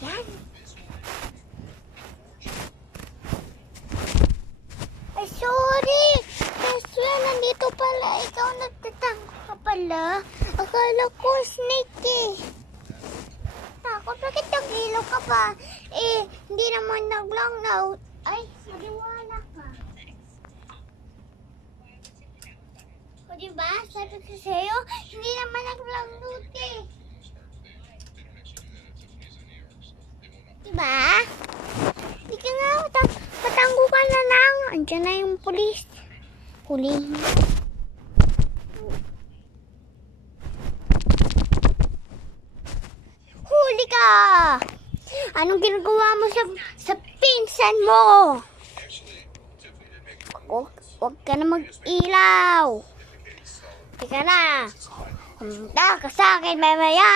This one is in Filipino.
Yan. Ay, sorry. Tesla, nandito pala. Ikaw nagtatango ka pala. Akala ko snake eh. Takot, bakit nag-ilaw ka pa? Eh, hindi naman nag-long out. Ay, maniwala ka. O, diba? Sabi ko sa'yo, hindi naman nag-long out eh. Diba? Hindi ka nga, patanggo ka na lang. Andiyan na yung pulis. Hulihin. Huli ka! Anong ginagawa mo sa pinsan mo? Huwag ka na mag-ilaw. Tika na. Pumunta ka sa akin mamaya.